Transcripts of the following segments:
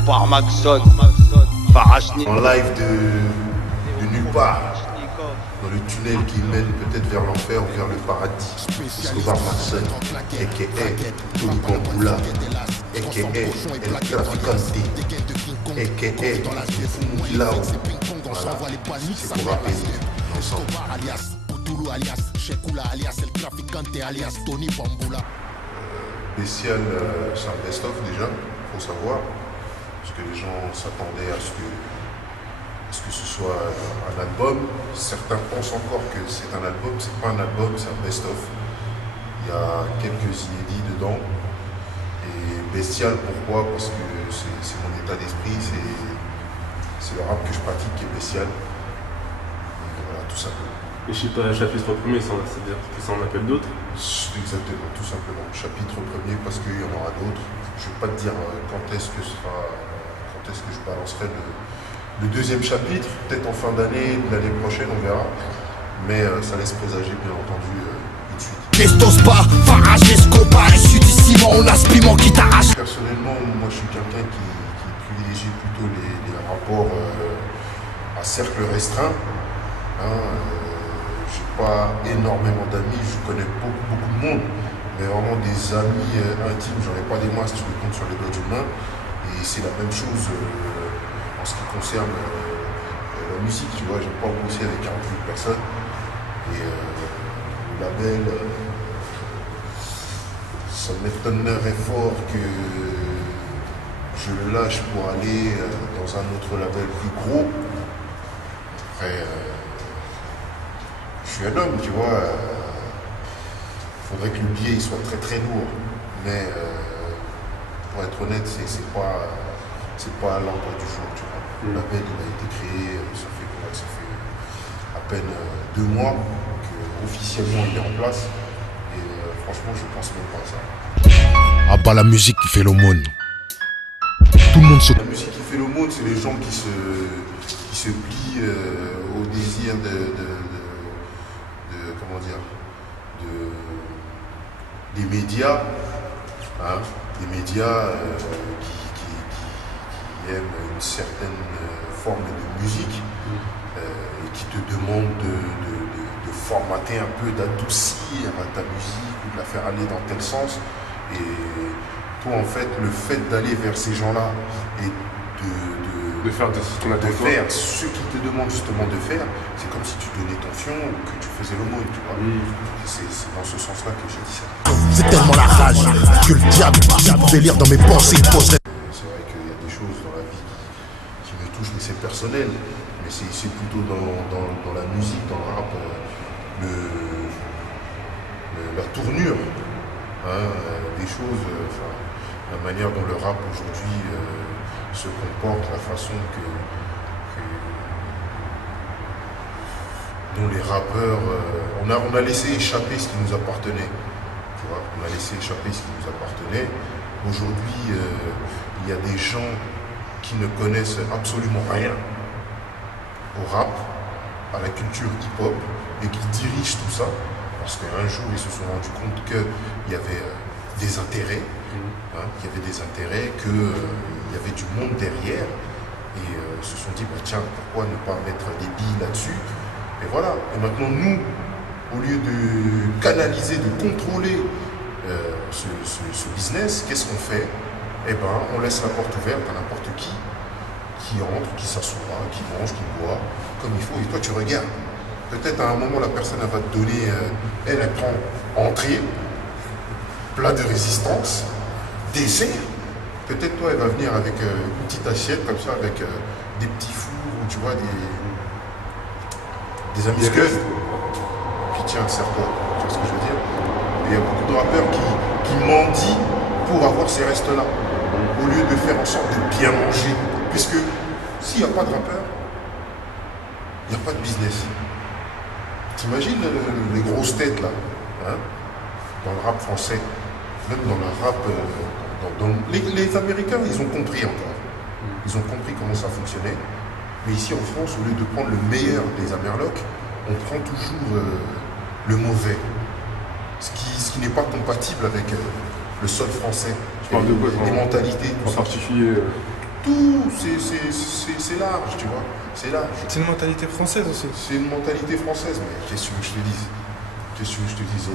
Léopard Maxon, Farashni. En live de nulle part, dans le tunnel qui mène peut-être vers l'enfer ou vers le paradis. Escobar Maxon, a.k.a. Tony Bamboula, a.k.a. El Traficante, a.k.a. Mukilao. Voilà, c'est pour rappeler ensemble. Spécial, c'est un best-of déjà, il faut savoir, parce que les gens s'attendaient à ce que ce soit un album. Certains pensent encore que c'est un album, c'est pas un album, c'est un best-of. Il y a quelques inédits dedans. Et bestial, pourquoi? Parce que c'est mon état d'esprit, c'est le rap que je pratique qui est bestial. Et voilà, tout simplement. Et chapitre premier, c'est-à-dire que ça en appelle d'autres? Exactement, tout simplement. Chapitre premier parce qu'il y en aura d'autres. Je ne vais pas te dire quand est-ce que je balancerai le deuxième chapitre, peut-être en fin d'année, l'année prochaine, on verra. Mais ça laisse présager, bien entendu, tout de suite. Personnellement, moi je suis quelqu'un qui privilégie plutôt les rapports à cercle restreint. Je n'ai pas énormément d'amis, je connais beaucoup de monde, mais vraiment des amis intimes, j'en ai pas des masses, tu les comptes sur les doigts d'une main. Et c'est la même chose en ce qui concerne la musique, tu vois, j'aime pas bosser avec 48 personnes. Et le label, ça m'étonnerait fort que je le lâche pour aller dans un autre label plus gros. Après, je suis un homme, tu vois. Faudrait que le billet il soit très lourd. Mais pour être honnête, c'est pas à l'ordre du jour, tu vois. Le label il a été créé, ça fait à peine 2 mois qu'officiellement il est en place. Et franchement, je pense même pas à ça. Ah bah la musique qui fait l'aumône. Tout le monde se... La musique qui fait l'aumône, c'est les gens qui se plient au désir des médias, des médias qui aiment une certaine forme de musique et qui te demandent de formater un peu, d'adoucir ta musique ou de la faire aller dans tel sens. Et toi, en fait, le fait d'aller vers ces gens-là et de faire ce qu'ils te demandent justement de faire, c'est comme si tu donnais ton fion ou que tu faisais l'aumône, tu vois. C'est dans ce sens-là que j'ai dit ça. C'est tellement la rage que le diable qui pouvait lire dans mes pensées poserait. C'est vrai qu'il y a des choses dans la vie qui me touchent, mais c'est personnel. Mais c'est plutôt dans la musique, dans le rap, la tournure des choses, la manière dont le rap aujourd'hui se comporte, la façon dont les rappeurs... on a laissé échapper ce qui nous appartenait. Tu vois, on a laissé échapper ce qui nous appartenait. Aujourd'hui, il y a des gens qui ne connaissent absolument rien au rap, à la culture hip-hop, et qui dirigent tout ça. Parce qu'un jour, ils se sont rendus compte qu'il y avait des intérêts, qu'il y avait du monde derrière, et se sont dit, bah, tiens, pourquoi ne pas mettre des billes là-dessus? Et voilà. Et maintenant, nous, au lieu de canaliser, de contrôler ce business, qu'est-ce qu'on fait? Eh ben, on laisse la porte ouverte à n'importe qui entre, qui s'assoit, qui mange, qui boit, comme il faut. Et toi, tu regardes. Peut-être à un moment, la personne elle va te donner, elle prend entrée, plat de résistance, dessert. Peut-être toi, elle va venir avec une petite assiette comme ça, avec des petits fours, tu vois, des amuse-gueules. Puis tiens, serre-toi, tu vois ce que je veux dire? Et il y a beaucoup de rappeurs qui mendient pour avoir ces restes-là, au lieu de faire en sorte de bien manger. Puisque s'il n'y a pas de rappeur, il n'y a pas de business. T'imagines les grosses têtes là, dans le rap français, même dans le rap, les Américains, ils ont compris encore. Ils ont compris comment ça fonctionnait. Mais ici en France, au lieu de prendre le meilleur des Amerlocs, on prend toujours le mauvais. Ce qui n'est pas compatible avec le sol français. Tu parles de quoi? Les mentalités. En particulier Tout, c'est large, tu vois. C'est large. C'est une mentalité française aussi. C'est une mentalité française, mais qu'est-ce que je te dise? Qu'est-ce que je te dise?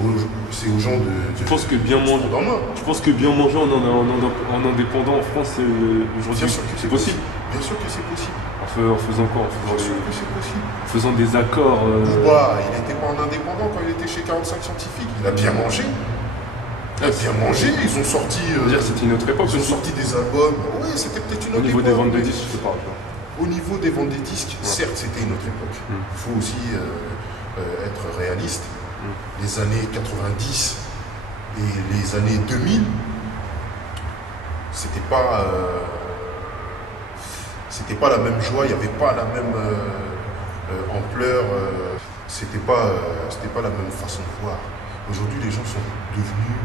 C'est aux gens de. Je pense que bien manger. Je pense que bien manger en indépendant en France aujourd'hui, c'est possible. Bien sûr que c'est possible. En faisant quoi? Bien sûr que c'est possible. En faisant des accords. Booba, il n'était pas en indépendant quand il était chez 45 scientifiques. Il a bien mangé. Il a bien mangé. Ils ont sorti. C'était une autre époque. Ils ont sorti des albums. Oui, c'était peut-être une autre époque. Au niveau des ventes de disques, je te parle. Au niveau des ventes des disques, certes, c'était une autre époque. Il faut aussi être réaliste. Les années 90 et les années 2000, c'était pas la même joie, il n'y avait pas la même ampleur, c'était pas la même façon de voir. Aujourd'hui, les gens sont devenus,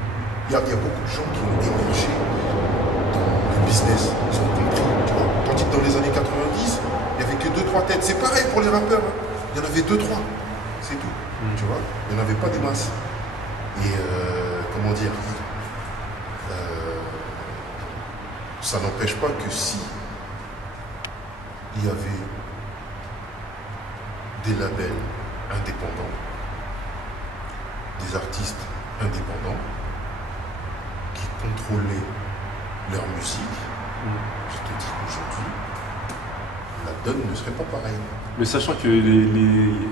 il y a beaucoup de gens qui ont émergé dans le business, ils ont compris. Tu vois. Tandis que dans les années 90, il n'y avait que 2-3 têtes. C'est pareil pour les rappeurs, hein. Il y en avait 2-3, c'est tout. Tu vois, il n'y en avait pas des masses. Et comment dire, ça n'empêche pas que si il y avait des labels indépendants, des artistes indépendants qui contrôlaient leur musique, je te dis qu'aujourd'hui, la donne ne serait pas pareille. Mais sachant que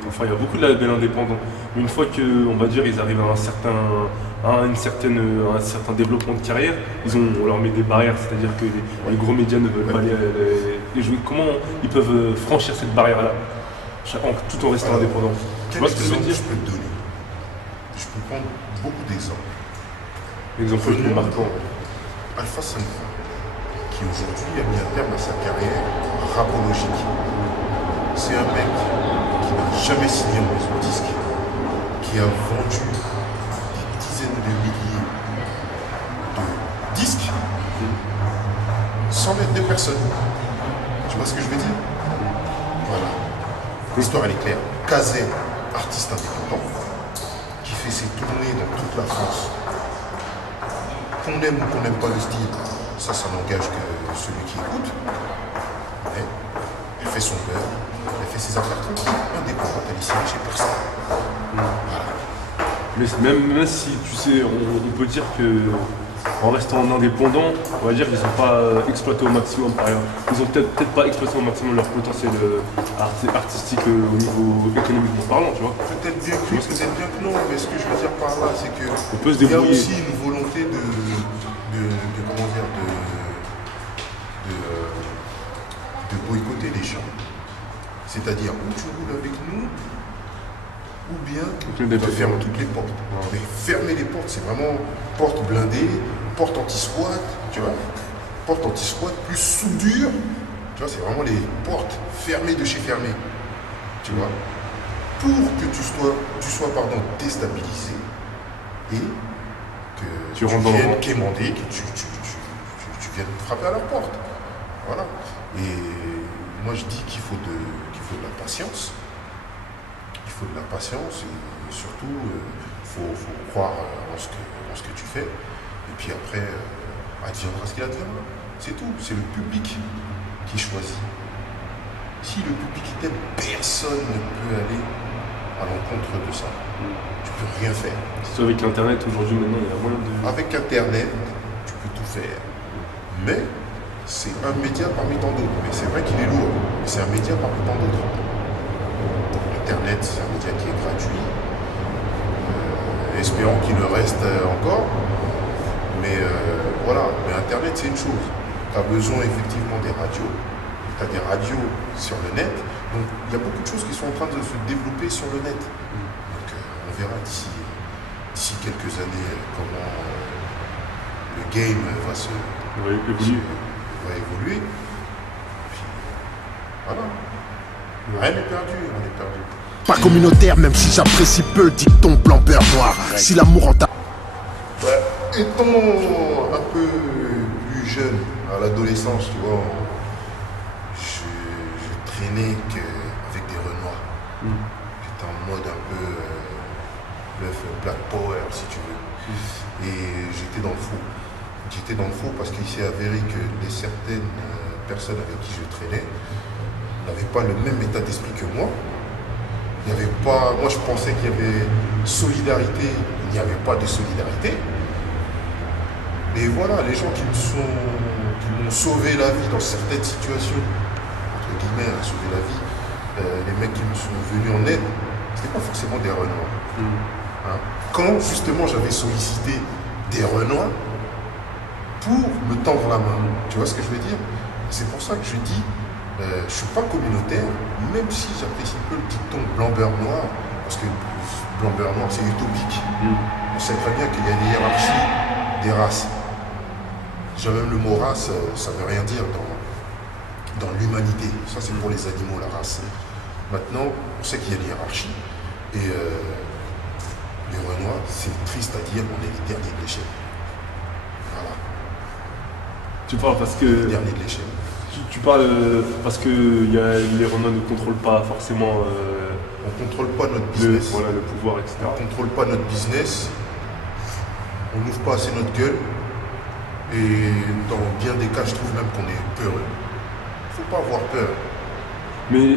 enfin, il y a beaucoup de labels indépendants. Une fois que, on va dire, ils arrivent à un certain développement de carrière, on leur met des barrières, c'est-à-dire que les gros médias ne veulent pas les jouer. Comment ils peuvent franchir cette barrière-là, tout en restant indépendants? Quel exemple je peux te donner? Je peux prendre beaucoup d'exemples. L'exemple le plus marquant. Alpha Syndrome, qui aujourd'hui a mis un terme à sa carrière rapologique. C'est un mec qui n'a jamais signé un maison de disque, qui a vendu des dizaines de milliers de disques sans l'aide de personne. Tu vois ce que je veux dire? Voilà. L'histoire elle est claire. Kazé, artiste indépendant, qui fait ses tournées dans toute la France. Qu'on aime ou qu'on n'aime pas le style, ça n'engage que celui qui écoute. Mais elle fait son beurre. Elle fait ses affaires tranquilles, indépendantes, elle est signée chez personne. Voilà. Mais même si, tu sais, on peut dire que en restant indépendant, on va dire qu'ils n'ont pas exploité au maximum par exemple. Ils n'ont peut-être pas exploité au maximum leur potentiel artistique au niveau économiquement parlant, tu vois. Peut-être bien que non, mais ce que je veux dire par là, c'est que il y a aussi une volonté de boycotter les gens. C'est-à-dire, ou tu roules avec nous, ou bien tu fermes toutes les portes. Ouais. Mais fermer les portes, c'est vraiment porte blindée, porte anti-squat, tu vois. Porte anti-squat plus soudure, tu vois, c'est vraiment les portes fermées de chez fermées, tu vois. Pour que tu sois déstabilisé et que tu viennes quémander, que tu viennes frapper à leur porte. Voilà. Et moi je dis qu'il faut de la patience. Il faut de la patience et surtout il faut croire en ce que tu fais. Et puis après, adviendra ce qu'il adviendra. C'est tout. C'est le public qui choisit. Si le public t'aime, personne ne peut aller à l'encontre de ça. Tu peux rien faire. C'est avec Internet aujourd'hui, maintenant, il y a moyen de... Avec Internet, tu peux tout faire. Mais c'est un média parmi tant d'autres. Mais c'est vrai qu'il est lourd. Mais c'est un média parmi tant d'autres. Internet, c'est un média qui est gratuit. Espérons qu'il le reste encore. Mais voilà. Mais Internet, c'est une chose. Tu as besoin effectivement des radios. Tu as des radios sur le net. Donc il y a beaucoup de choses qui sont en train de se développer sur le net. Donc on verra d'ici quelques années comment le game va évoluer. Puis, voilà. Rien n'est perdu, on est perdu. Pas communautaire, même si j'apprécie peu le dicton blanc, beurre, noir. Si l'amour en ta... Étant un peu plus jeune, à l'adolescence, tu vois, je traînais avec des Renois. J'étais en mode un peu Black Power, si tu veux. Et j'étais dans le faux. j'étais dans le faux parce qu'il s'est avéré que certaines personnes avec qui je traînais n'avaient pas le même état d'esprit que moi. Il n'y avait pas, moi je pensais qu'il y avait solidarité, il n'y avait pas de solidarité. Et voilà, les gens qui m'ont sauvé la vie dans certaines situations, entre guillemets, sauvé la vie, les mecs qui me sont venus en aide, c'était pas forcément des Renois. Hein? Quand justement j'avais sollicité des Renois pour me tendre la main, tu vois ce que je veux dire? C'est pour ça que je dis, je ne suis pas communautaire, même si j'apprécie un peu le dicton blanc-beurre-noir, parce que blanc-beurre-noir c'est utopique. On sait très bien qu'il y a une hiérarchie des races. Déjà même le mot race, ça ne veut rien dire dans l'humanité. Ça c'est pour les animaux, la race. Maintenant, on sait qu'il y a une hiérarchie. Et les Renois, c'est triste à dire, on est les derniers de l'échelle. Voilà. Tu parles parce que. Les derniers de l'échelle. Tu parles parce que les Renois ne contrôlent pas forcément. On ne contrôle pas notre business. Le pouvoir, etc. On ne contrôle pas notre business. On n'ouvre pas assez notre gueule. Et dans bien des cas, je trouve même qu'on est peureux. Il ne faut pas avoir peur. Mais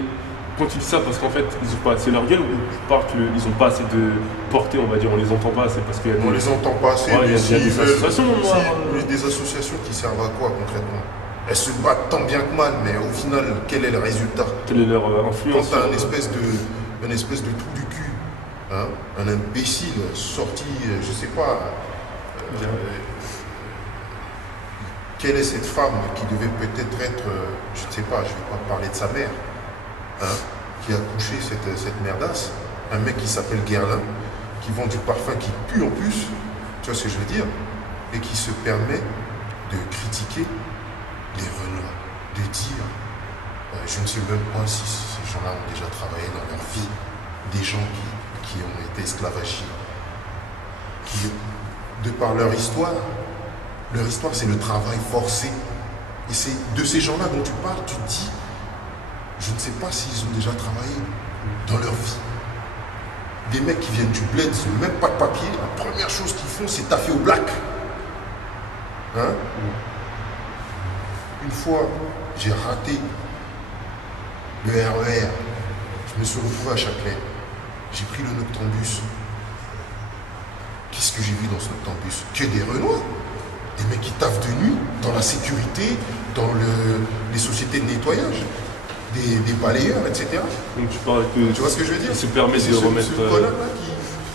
quand tu dis ça, parce qu'en fait, ils n'ouvrent pas assez leur gueule, ou tu parles qu'ils n'ont pas assez de portée, on va dire, on les entend pas assez parce qu'il y a des... On les entend pas assez, ouais, mais il y a des associations mais des associations qui servent à quoi concrètement? Elles se battent tant bien que mal, mais au final, quel est le résultat? Quelle est leur influence? Quand tu as un espèce de trou du cul, hein, un imbécile sorti, je sais pas... quelle est cette femme qui devait peut-être être, je ne sais pas, je ne vais pas parler de sa mère, hein, qui a couché cette merdasse, un mec qui s'appelle Guerlain, qui vend du parfum qui pue en plus, tu vois ce que je veux dire, et qui se permet de critiquer les Renois, de dire, je ne sais même pas si ces gens-là ont déjà travaillé dans leur vie, des gens qui ont été esclavagisés, qui, de par leur histoire c'est le travail forcé. Et c'est de ces gens-là dont tu parles, tu te dis, je ne sais pas s'ils ont déjà travaillé dans leur vie. Des mecs qui viennent du bled, ils n'ont même pas de papier, la première chose qu'ils font, c'est taffer au black. Hein? Une fois, j'ai raté le RER. Je me suis retrouvé à Châtelet. J'ai pris le Noctambus. Qu'est-ce que j'ai vu dans ce Noctambus? Que des Renois. Des mecs qui taffent de nuit, dans la sécurité, dans les sociétés de nettoyage, des balayeurs, etc. Donc tu parles que... Tu vois ce que je veux dire? Ils se permettent de remettre... C'est ce connard-là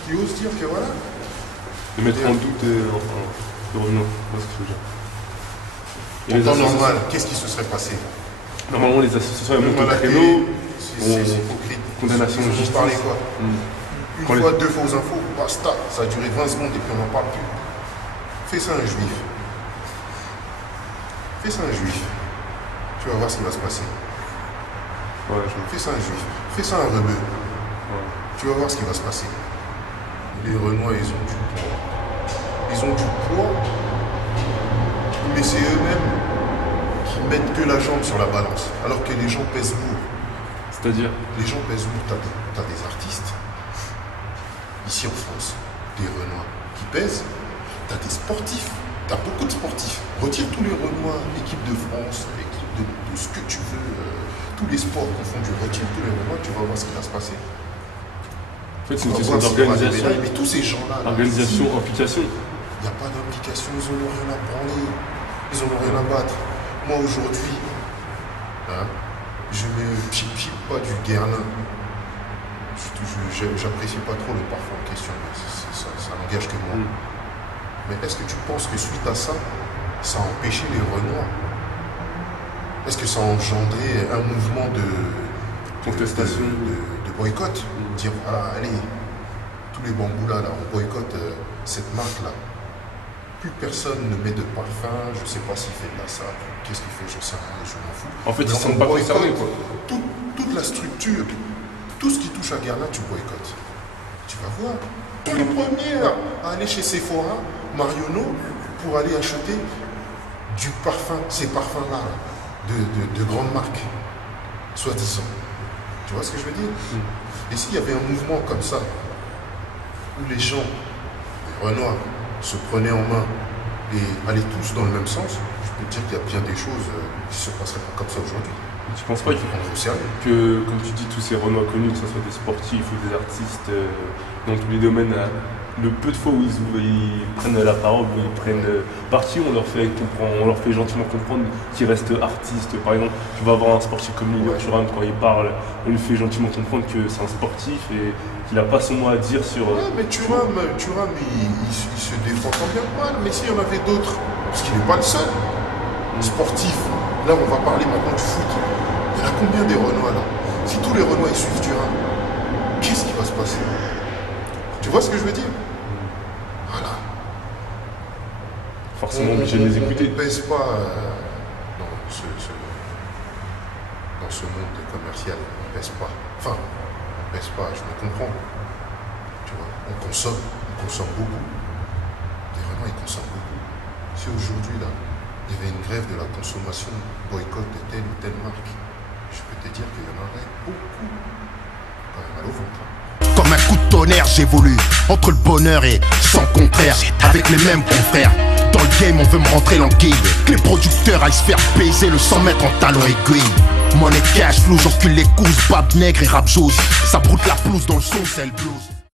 qui ose dire que voilà. De mettre en doute, enfin, de revenir. Tu vois ce que je veux dire. En temps normal, qu'est-ce qui se serait passé? Normalement, les associations montent au créneau. C'est hypocrite. Condamnation de justice. Vous parlez quoi? Une fois, deux fois aux infos, basta. Ça a duré 20 secondes et puis on n'en parle plus. Fais ça à un juif. Fais ça à un juif. Tu vas voir ce qui va se passer. Ouais, fais ça à un juif. Fais ça à un rebeu. Ouais. Tu vas voir ce qui va se passer. Les Renois, ils ont du poids. Ils ont du poids, mais c'est eux-mêmes qui mettent que la jambe sur la balance, alors que les gens pèsent lourd. C'est-à-dire? Les gens pèsent lourd. T'as des artistes, ici en France, des Renois qui pèsent. T'as des sportifs, t'as beaucoup de sportifs. Retire tous les Renois, équipe de France, équipe de ce que tu veux, tous les sports confondus. Retire tous les Renois, tu vas voir ce qui va se passer. En fait, c'est une question d'organisation. Mais tous ces gens-là. Organisation, implication. Il n'y a pas d'implication, ils n'en ont rien à branler. Ils n'en ont rien à battre. Moi aujourd'hui, hein, je ne chip pas du Guerlain. J'apprécie pas trop le parfum en question. Ça n'engage que moi. Mais est-ce que tu penses que suite à ça, ça a empêché les Renois? Est-ce que ça a engendré un mouvement de contestation, de boycott? Dire, ah, allez, tous les bambous là, on boycotte cette marque-là. Plus personne ne met de parfum, je ne sais pas s'il fait de la sape, qu'est-ce qu'il fait, je sais rien, je m'en fous. En fait, ils ne sont pas concernés, quoi. Toute la structure, tout ce qui touche à Guerlain, tu boycottes. Tu vas voir. Les premières à aller chez Sephora, Marionneau, pour aller acheter du parfum, ces parfums-là, de grandes marques, soi-disant. Tu vois ce que je veux dire? Et s'il y avait un mouvement comme ça, où les gens, les Renois, se prenaient en main et aller tous dans le même sens, je peux te dire qu'il y a bien des choses qui se passeraient pas comme ça aujourd'hui. Tu penses pas que, comme tu dis, tous ces renois connus, que ce soit des sportifs ou des artistes, dans tous les domaines, le peu de fois où ils prennent la parole, où ils prennent parti, on leur fait gentiment comprendre qu'ils restent artistes. Par exemple, tu vas voir un sportif comme Lilian Thuram, quand il parle, on lui fait gentiment comprendre que c'est un sportif et qu'il n'a pas son mot à dire sur... Ouais, mais Thuram il se défend tant bien que mal, mais s'il y en avait d'autres, parce qu'il n'est pas le seul sportif. Là, on va parler maintenant du foot. Il y en a combien des Renois là? Si tous les Renois ils suivent Thuram, qu'est-ce qui va se passer? Tu vois ce que je veux dire? Voilà. Forcément obligé de les écouter. On ne pèse pas dans ce monde commercial. On ne pèse pas. Enfin, on ne pèse pas, je me comprends. Tu vois, on consomme beaucoup. Les Renois, ils consomment beaucoup. Si aujourd'hui, là, il y avait une grève de la consommation, boycott de telle ou telle marque, je peux te dire qu'il y en aurait beaucoup. Quand même mal au ventre. Comme un coup de tonnerre, j'évolue entre le bonheur et son contraire. Avec les mêmes confrères. Dans le game, on veut me rentrer l'anguille. Que les producteurs aillent se faire baiser le 100 mètres en talon aiguille. Money cash, flou, j'encule les couses, bab nègre et rap jose. Ça broute la pelouse dans le son, c'est le blues.